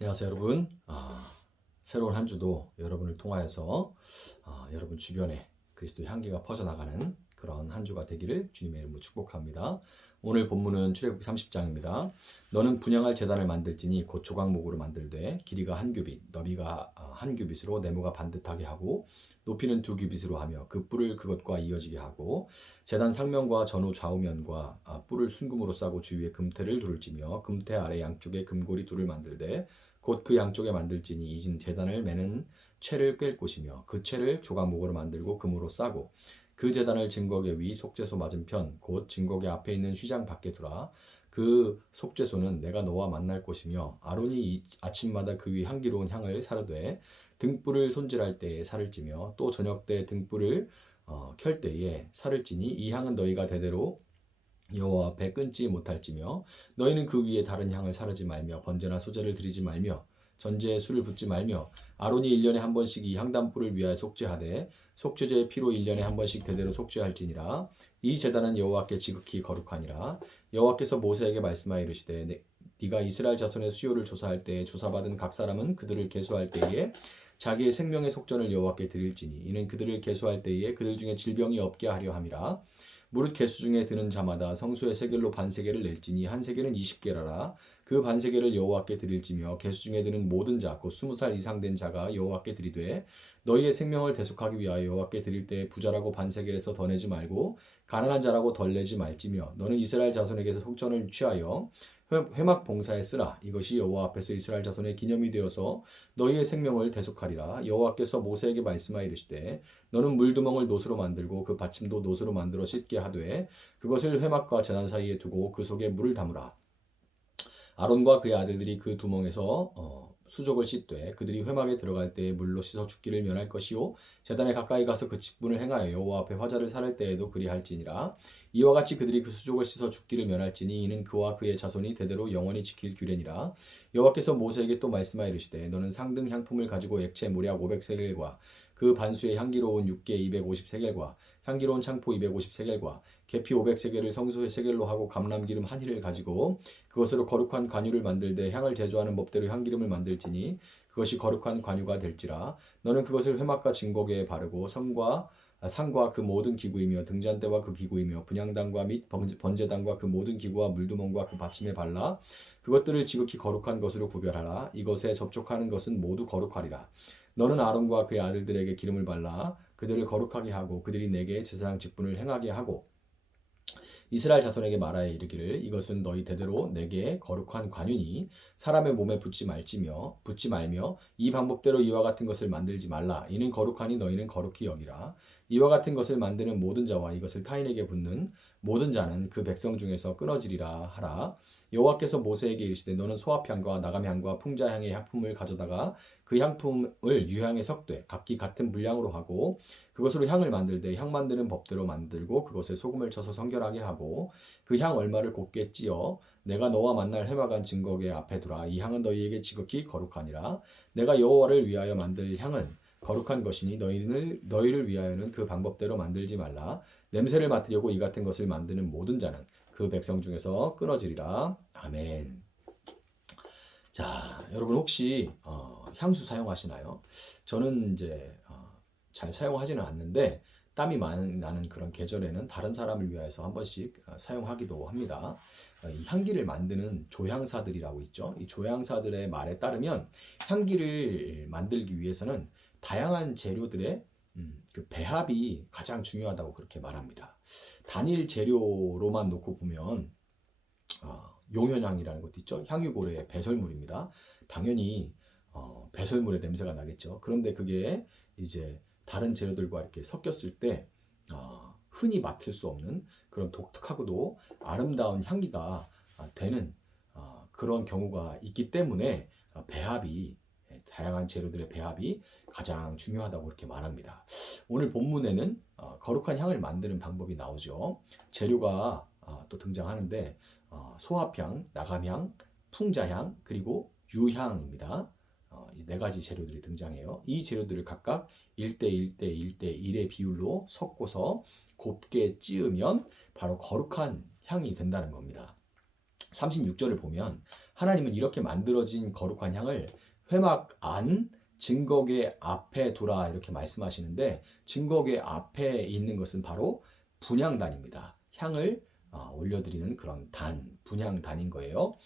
안녕하세요 여러분. 새로운 한 주도 여러분을 통하여서 여러분 주변에 그리스도의 향기가 퍼져나가는 그런 한 주가 되기를 주님의 이름으로 축복합니다. 오늘 본문은 출애굽기 30장입니다. 너는 분향할 제단을 만들지니 곧 조각목으로 만들되 길이가 한 규빗, 너비가 한 규빗으로 네모가 반듯하게 하고 높이는 두 규빗으로 하며 그 뿔을 그것과 이어지게 하고 제단 상면과 전후 좌우면과 뿔을 순금으로 싸고 주위에 금태를 두를지며 금태 아래 양쪽에 금고리 둘을 만들되 곧 그 양쪽에 만들지니 이진 제단을 매는 채를 꿰 곳이며 그 채를 조각목으로 만들고 금으로 싸고 그 제단을 증거계 위 속죄소 맞은편 곧 증거계 앞에 있는 휘장 밖에 두라. 그 속죄소는 내가 너와 만날 곳이며 아론이 아침마다 그 위 향기로운 향을 사르되 등불을 손질할 때에 살을 찌며 또 저녁 때 등불을 켤 때에 살을 찌니 이 향은 너희가 대대로 여호와 앞에 끊지 못할지며 너희는 그 위에 다른 향을 사르지 말며 번제나 소제를 드리지 말며 전제에 술을 붓지 말며 아론이 1년에 한 번씩 이 향단불을 위하여 속죄하되 속죄제의 피로 1년에 한 번씩 대대로 속죄할지니라. 이 제단은 여호와께 지극히 거룩하니라. 여호와께서 모세에게 말씀하여 이르시되 네가 이스라엘 자손의 수요를 조사할 때에 조사받은 각 사람은 그들을 계수할 때에 자기의 생명의 속전을 여호와께 드릴지니 이는 그들을 계수할 때에 그들 중에 질병이 없게 하려 함이라. 무릇 개수 중에 드는 자마다 성소의 세겔로 반세겔을 낼지니 한 세겔은 20게라라. 그 반세겔을 여호와께 드릴지며 개수 중에 드는 모든 자 곧 20살 이상 된 자가 여호와께 드리되 너희의 생명을 대속하기 위하여 여호와께 드릴 때 부자라고 반세겔에서 더 내지 말고 가난한 자라고 덜 내지 말지며 너는 이스라엘 자손에게서 속전을 취하여 회막 봉사에 쓰라. 이것이 여호와 앞에서 이스라엘 자손의 기념이 되어서 너희의 생명을 대속하리라. 여호와께서 모세에게 말씀하여 이르시되 너는 물두멍을 노수로 만들고 그 받침도 노수로 만들어 씻게 하되 그것을 회막과 제단 사이에 두고 그 속에 물을 담으라. 아론과 그의 아들들이 그 두멍에서 수족을 씻되 그들이 회막에 들어갈 때에 물로 씻어 죽기를 면할 것이요 제단에 가까이 가서 그 직분을 행하여 여호와 앞에 화자를 살을 때에도 그리할지니라. 이와 같이 그들이 그 수족을 씻어 죽기를 면할지니 이는 그와 그의 자손이 대대로 영원히 지킬 규례니라. 여호와께서 모세에게 또 말씀하여 이르시되 너는 상등 향품을 가지고 액체 모략 500세겔과 그 반수의 향기로운 육개 250세겔과 향기로운 창포 250세겔과 계피 500세겔을 성소의 세겔로 하고 감람기름 한 힐을 가지고 그것으로 거룩한 관유를 만들되 향을 제조하는 법대로 향기름을 만들지니 그것이 거룩한 관유가 될지라. 너는 그것을 회막과 진거기에 바르고 상과 그 모든 기구이며 등잔대와 그 기구이며 분향단과 및 번제단과 그 모든 기구와 물두멍과 그 받침에 발라 그것들을 지극히 거룩한 것으로 구별하라. 이것에 접촉하는 것은 모두 거룩하리라. 너는 아론과 그의 아들들에게 기름을 발라 그들을 거룩하게 하고 그들이 내게 제사장 직분을 행하게 하고 이스라엘 자손에게 말하여 이르기를 이것은 너희 대대로 내게 거룩한 관윤이 사람의 몸에 붙지 말며 이 방법대로 이와 같은 것을 만들지 말라. 이는 거룩하니 너희는 거룩히 여기라. 이와 같은 것을 만드는 모든 자와 이것을 타인에게 붓는 모든 자는 그 백성 중에서 끊어지리라 하라. 여호와께서 모세에게 이르시되 너는 소합향과 나감향과 풍자향의 향품을 가져다가 그 향품을 유향에 섞되 각기 같은 분량으로 하고 그것으로 향을 만들되 향 만드는 법대로 만들고 그것에 소금을 쳐서 성결하게 하고 그 향 얼마를 곱게 찌어 내가 너와 만날 회막한 증거계 앞에 두라. 이 향은 너희에게 지극히 거룩하니라. 내가 여호와를 위하여 만들 향은 거룩한 것이니 너희를 위하여는 그 방법대로 만들지 말라. 냄새를 맡으려고 이 같은 것을 만드는 모든 자는 그 백성 중에서 끊어지리라. 아멘. 자, 여러분 혹시 향수 사용하시나요? 저는 이제 잘 사용하지는 않는데 땀이 많이 나는 그런 계절에는 다른 사람을 위해서 한 번씩 사용하기도 합니다. 이 향기를 만드는 조향사들이라고 있죠. 이 조향사들의 말에 따르면 향기를 만들기 위해서는 다양한 재료들의 그 배합이 가장 중요하다고 그렇게 말합니다. 단일 재료로만 놓고 보면 용현향이라는 것도 있죠. 향유고래의 배설물입니다. 당연히 배설물의 냄새가 나겠죠. 그런데 그게 이제 다른 재료들과 이렇게 섞였을 때 흔히 맡을 수 없는 그런 독특하고도 아름다운 향기가 되는 그런 경우가 있기 때문에 배합이 다양한 재료들의 배합이 가장 중요하다고 그렇게 말합니다. 오늘 본문에는 거룩한 향을 만드는 방법이 나오죠. 재료가 또 등장하는데 소합향, 나감향, 풍자향, 그리고 유향입니다. 이 네 가지 재료들이 등장해요. 이 재료들을 각각 1대 1대 1대 1의 비율로 섞어서 곱게 찌으면 바로 거룩한 향이 된다는 겁니다. 36절을 보면 하나님은 이렇게 만들어진 거룩한 향을 회막 안 증거궤 앞에 두라 이렇게 말씀하시는데, 증거궤 앞에 있는 것은 바로 분향단입니다. 향을 올려드리는 그런 분향단인 거예요.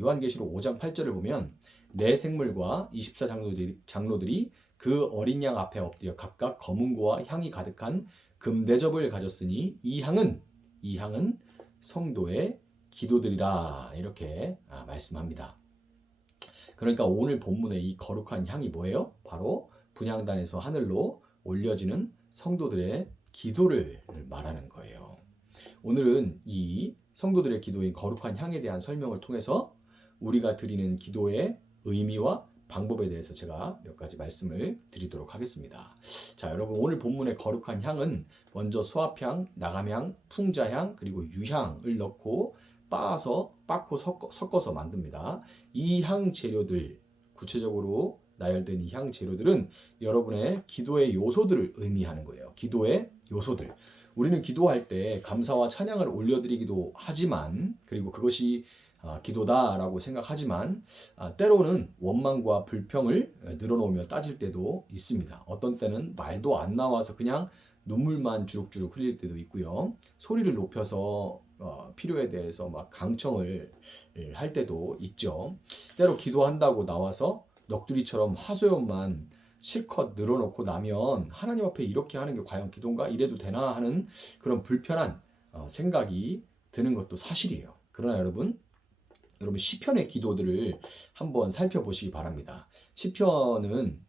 요한계시록 5장 8절을 보면 네 생물과 24장로들이 그 어린 양 앞에 엎드려 각각 검은고와 향이 가득한 금대접을 가졌으니 이 향은 성도의 기도들이라 이렇게 말씀합니다. 그러니까 오늘 본문의 이 거룩한 향이 뭐예요? 바로 분향단에서 하늘로 올려지는 성도들의 기도를 말하는 거예요. 오늘은 이 성도들의 기도인 거룩한 향에 대한 설명을 통해서 우리가 드리는 기도의 의미와 방법에 대해서 제가 몇 가지 말씀을 드리도록 하겠습니다. 자, 여러분, 오늘 본문의 거룩한 향은 먼저 소합향, 나감향, 풍자향, 그리고 유향을 넣고 빻고 섞어서 만듭니다. 이 향 재료들, 구체적으로 나열된 이 향 재료들은 여러분의 기도의 요소들을 의미하는 거예요. 기도의 요소들. 우리는 기도할 때 감사와 찬양을 올려드리기도 하지만, 그리고 그것이 기도다라고 생각하지만, 때로는 원망과 불평을 늘어놓으며 따질 때도 있습니다. 어떤 때는 말도 안 나와서 그냥 눈물만 주룩주룩 흘릴 때도 있고요. 소리를 높여서 필요에 대해서 막 강청을 할 때도 있죠. 때로 기도한다고 나와서 넋두리처럼 하소연만 실컷 늘어놓고 나면 하나님 앞에 이렇게 하는 게 과연 기도인가? 이래도 되나? 하는 그런 불편한 생각이 드는 것도 사실이에요. 그러나 여러분 시편의 기도들을 한번 살펴보시기 바랍니다. 시편은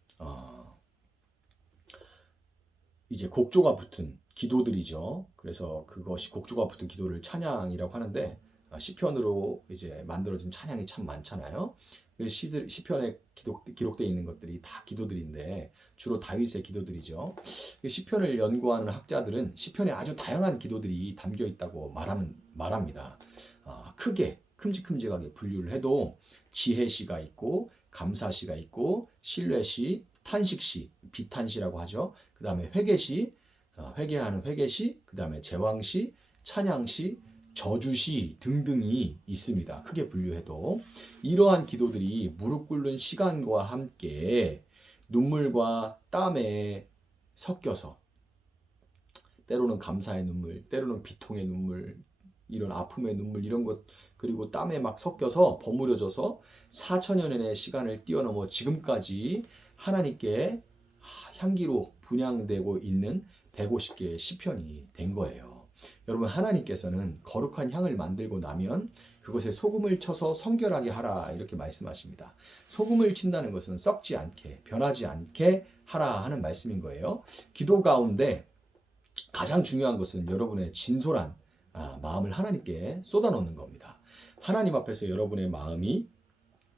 이제 곡조가 붙은 기도들이죠. 그래서 그것이 곡조가 붙은 기도를 찬양이라고 하는데, 시편으로 이제 만들어진 찬양이 참 많잖아요. 시편에 기록되어 있는 것들이 다 기도들인데 주로 다윗의 기도들이죠. 시편을 연구하는 학자들은 시편에 아주 다양한 기도들이 담겨 있다고 말합니다. 크게 큼직큼직하게 분류를 해도 지혜시가 있고, 감사시가 있고, 신뢰시, 탄식시, 비탄시라고 하죠. 그 다음에 회개시, 회개하는 회개시, 그 다음에 제왕시, 찬양시, 저주시 등등이 있습니다. 크게 분류해도. 이러한 기도들이 무릎 꿇는 시간과 함께 눈물과 땀에 섞여서, 때로는 감사의 눈물, 때로는 비통의 눈물, 이런 아픔의 눈물, 이런 것, 그리고 땀에 막 섞여서 버무려져서 4천여년의 시간을 뛰어넘어 지금까지 하나님께 향기로 분향되고 있는 150개의 시편이 된 거예요. 여러분, 하나님께서는 거룩한 향을 만들고 나면 그것에 소금을 쳐서 성결하게 하라 이렇게 말씀하십니다. 소금을 친다는 것은 썩지 않게, 변하지 않게 하라 하는 말씀인 거예요. 기도 가운데 가장 중요한 것은 여러분의 진솔한 마음을 하나님께 쏟아놓는 겁니다. 하나님 앞에서 여러분의 마음이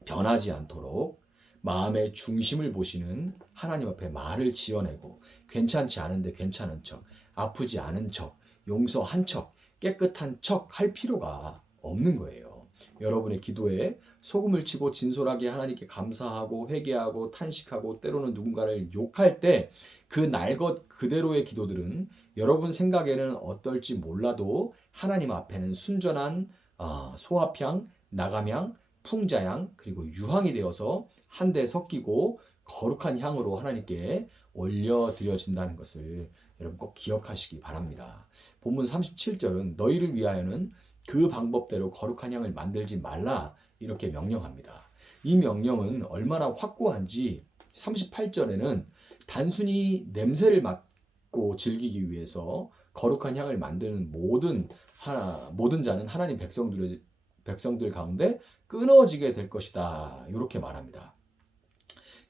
변하지 않도록 마음의 중심을 보시는 하나님 앞에 말을 지어내고, 괜찮지 않은데 괜찮은 척, 아프지 않은 척, 용서한 척, 깨끗한 척 할 필요가 없는 거예요. 여러분의 기도에 소금을 치고 진솔하게 하나님께 감사하고 회개하고 탄식하고 때로는 누군가를 욕할 때 그 날 것 그대로의 기도들은 여러분 생각에는 어떨지 몰라도 하나님 앞에는 순전한 소합향, 나감향, 풍자향, 그리고 유향이 되어서 한데 섞이고 거룩한 향으로 하나님께 올려드려진다는 것을 여러분 꼭 기억하시기 바랍니다. 본문 37절은 너희를 위하여는 그 방법대로 거룩한 향을 만들지 말라 이렇게 명령합니다. 이 명령은 얼마나 확고한지 38절에는 단순히 냄새를 맡고 즐기기 위해서 거룩한 향을 만드는 모든 자는 하나님 백성들 가운데 끊어지게 될 것이다 이렇게 말합니다.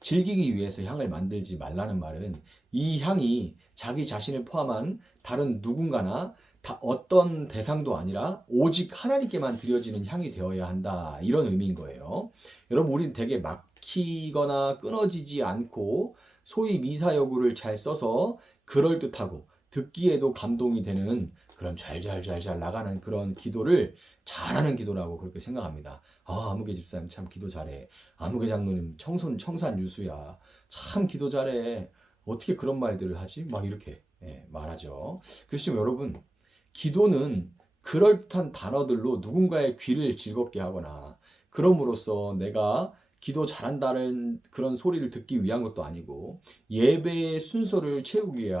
즐기기 위해서 향을 만들지 말라는 말은 이 향이 자기 자신을 포함한 다른 누군가나 어떤 대상도 아니라 오직 하나님께만 드려지는 향이 되어야 한다 이런 의미인 거예요. 여러분, 우리는 되게 막히거나 끊어지지 않고 소위 미사여구를 잘 써서 그럴듯하고 듣기에도 감동이 되는 그런 잘 나가는 그런 기도를 잘하는 기도라고 그렇게 생각합니다. 아무개 집사님 참 기도 잘해. 아무개 장로님 청산 유수야. 참 기도 잘해. 어떻게 그런 말들을 하지? 막 이렇게 말하죠. 그렇지만 여러분, 기도는 그럴듯한 단어들로 누군가의 귀를 즐겁게 하거나 그럼으로써 내가 기도 잘한다는 그런 소리를 듣기 위한 것도 아니고 예배의 순서를 채우기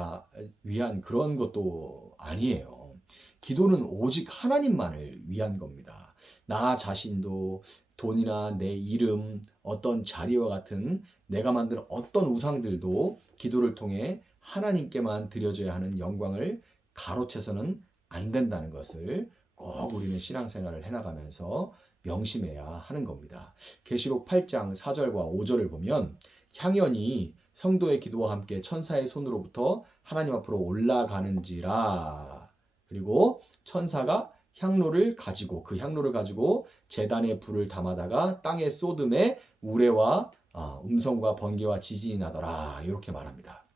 위한 그런 것도 아니에요. 기도는 오직 하나님만을 위한 겁니다. 나 자신도 돈이나 내 이름, 어떤 자리와 같은 내가 만든 어떤 우상들도 기도를 통해 하나님께만 드려져야 하는 영광을 가로채서는 안 된다는 것을 꼭 우리는 신앙생활을 해나가면서 명심해야 하는 겁니다. 계시록 8장 4절과 5절을 보면 향연이 성도의 기도와 함께 천사의 손으로부터 하나님 앞으로 올라가는지라. 그리고 천사가 향로를 가지고 그 향로를 가지고 제단에 불을 담아다가 땅에 쏟음에 우레와 음성과 번개와 지진이 나더라. 이렇게 말합니다.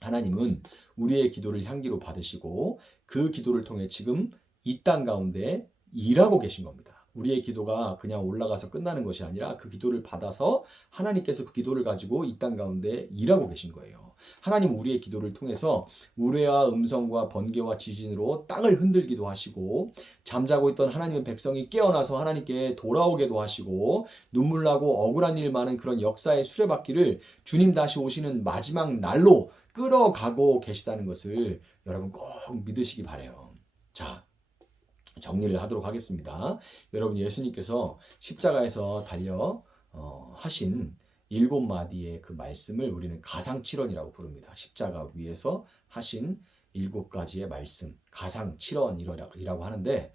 하나님은 우리의 기도를 향기로 받으시고 그 기도를 통해 지금 이 땅 가운데 일하고 계신 겁니다. 우리의 기도가 그냥 올라가서 끝나는 것이 아니라 그 기도를 받아서 하나님께서 그 기도를 가지고 이 땅 가운데 일하고 계신 거예요. 하나님 우리의 기도를 통해서 우레와 음성과 번개와 지진으로 땅을 흔들기도 하시고 잠자고 있던 하나님의 백성이 깨어나서 하나님께 돌아오게도 하시고 눈물 나고 억울한 일 많은 그런 역사의 수레바퀴를 주님 다시 오시는 마지막 날로 끌어가고 계시다는 것을 여러분 꼭 믿으시기 바래요. 자, 정리를 하도록 하겠습니다. 여러분 예수님께서 십자가에서 달려 하신 7마디의 그 말씀을 우리는 가상칠언이라고 부릅니다. 십자가 위에서 하신 7가지의 말씀, 가상칠언이라고 하는데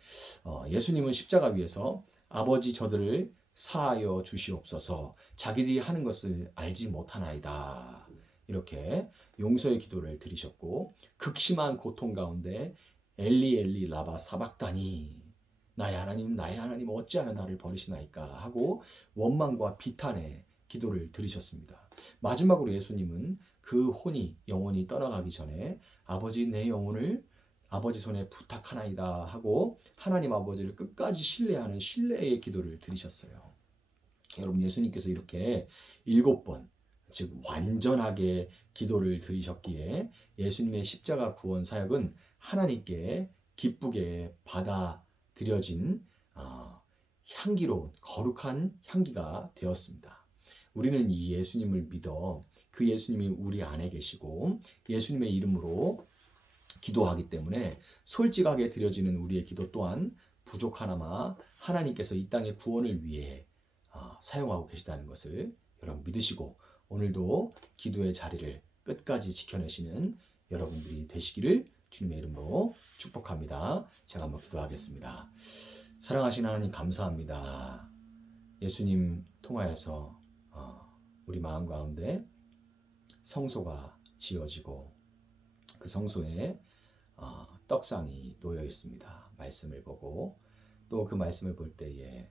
예수님은 십자가 위에서 아버지 저들을 사하여 주시옵소서 자기들이 하는 것을 알지 못하나이다. 이렇게 용서의 기도를 드리셨고 극심한 고통 가운데 엘리 엘리 라바 사박다니 나의 하나님 어찌하여 나를 버리시나이까 하고 원망과 비탄의 기도를 드리셨습니다. 마지막으로 예수님은 그 혼이 영원히 떠나가기 전에 아버지 내 영혼을 아버지 손에 부탁하나이다 하고 하나님 아버지를 끝까지 신뢰하는 신뢰의 기도를 드리셨어요. 여러분 예수님께서 이렇게 7번 즉 완전하게 기도를 드리셨기에 예수님의 십자가 구원 사역은 하나님께 기쁘게 받아들여진 향기로운 거룩한 향기가 되었습니다. 우리는 이 예수님을 믿어 그 예수님이 우리 안에 계시고 예수님의 이름으로 기도하기 때문에 솔직하게 드려지는 우리의 기도 또한 부족하나마 하나님께서 이 땅의 구원을 위해 사용하고 계시다는 것을 여러분 믿으시고 오늘도 기도의 자리를 끝까지 지켜내시는 여러분들이 되시기를 주님의 이름으로 축복합니다. 제가 한번 기도하겠습니다. 사랑하신 하나님 감사합니다. 예수님 통하여서 우리 마음 가운데 성소가 지어지고 그 성소에 떡상이 놓여 있습니다. 말씀을 보고 또 그 말씀을 볼 때에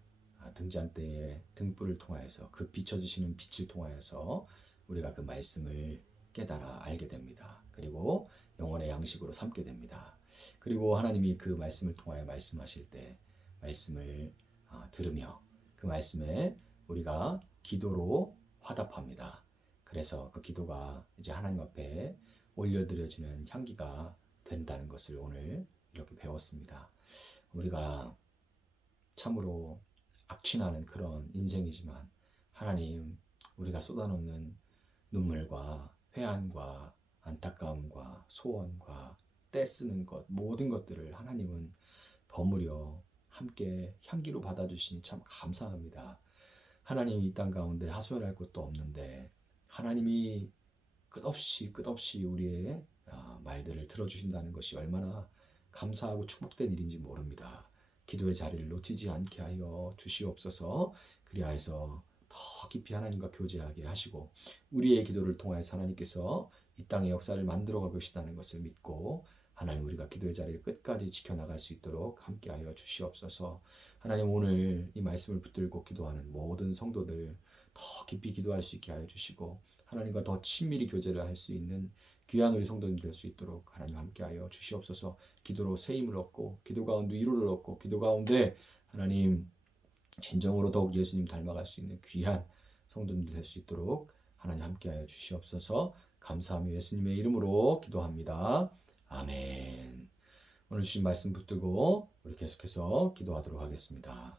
등잔대에 등불을 통하여서 그 비춰주시는 빛을 통하여서 우리가 그 말씀을 깨달아 알게 됩니다. 그리고 영혼의 양식으로 삼게 됩니다. 그리고 하나님이 그 말씀을 통하여 말씀하실 때 말씀을 들으며 그 말씀에 우리가 기도로 화답합니다. 그래서 그 기도가 이제 하나님 앞에 올려드려지는 향기가 된다는 것을 오늘 이렇게 배웠습니다. 우리가 참으로 악취나는 그런 인생이지만 하나님 우리가 쏟아놓는 눈물과 회한과 안타까움과 소원과 떼쓰는 것 모든 것들을 하나님은 버무려 함께 향기로 받아주시니 참 감사합니다. 하나님이 이 땅 가운데 하소연할 것도 없는데 하나님이 끝없이 우리의 말들을 들어주신다는 것이 얼마나 감사하고 축복된 일인지 모릅니다. 기도의 자리를 놓치지 않게 하여 주시옵소서. 그리하여서 더 깊이 하나님과 교제하게 하시고 우리의 기도를 통하여서 하나님께서 이 땅의 역사를 만들어가고 계시다는 것을 믿고 하나님 우리가 기도의 자리를 끝까지 지켜나갈 수 있도록 함께하여 주시옵소서. 하나님 오늘 이 말씀을 붙들고 기도하는 모든 성도들 더 깊이 기도할 수 있게 하여 주시고 하나님과 더 친밀히 교제를 할 수 있는 귀한 우리 성도님 될 수 있도록 하나님 함께하여 주시옵소서. 기도로 새 힘을 얻고 기도 가운데 위로를 얻고 기도 가운데 하나님 진정으로 더욱 예수님 닮아갈 수 있는 귀한 성도님들 될 수 있도록 하나님 함께하여 주시옵소서. 감사하며 예수님의 이름으로 기도합니다. 아멘. 오늘 주신 말씀 붙들고 우리 계속해서 기도하도록 하겠습니다.